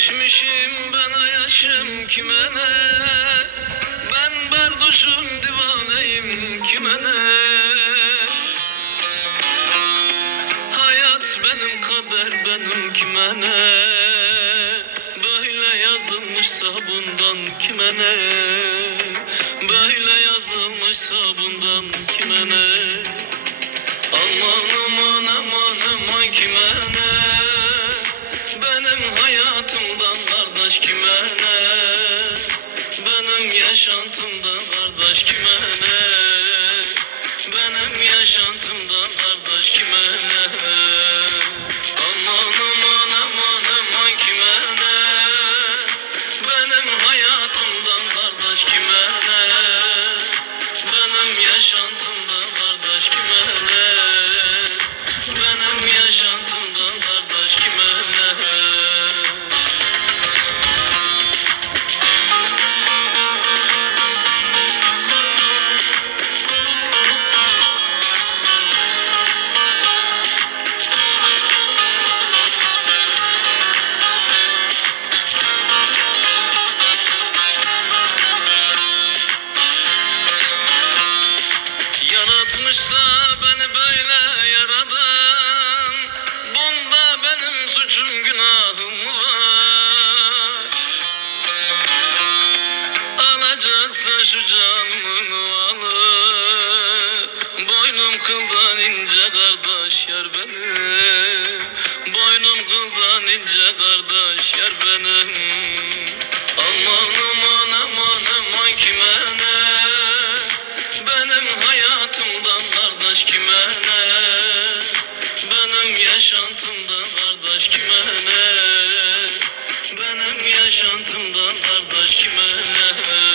İçmişim ben yaşım kime ne? Ben berduşum divaneyim kime ne? Hayat benim, kader benim kime ne? Böyle yazılmışsa bundan kime ne? Böyle yazılmışsa bundan kime ne? Aman aman aman aman kime ne? Benim hayatımdan kardeş kime ne? Benim yaşantımdan kardeş kime ne? Benim yaşantımdan kardeş kime ne? Aman aman aman aman kime ne? Benim hayatımdan kardeş kime ne? Benim yaşantımdan kardeş kime ne? Benim yaşantımdan kardeş kime ne? Yaratmışsa beni böyle yaradan, bunda benim suçum günahım var. Alacaksa şu canımı alıp, boynum kıldan ince kardeş yar benim. Boynum kıldan ince kardeş yar benim. Aman aman aman aman kime ne? Benim hayatımdan kardeş kime ne? Benim yaşantımdan kardeş kime ne? Benim yaşantımdan kardeş kime ne?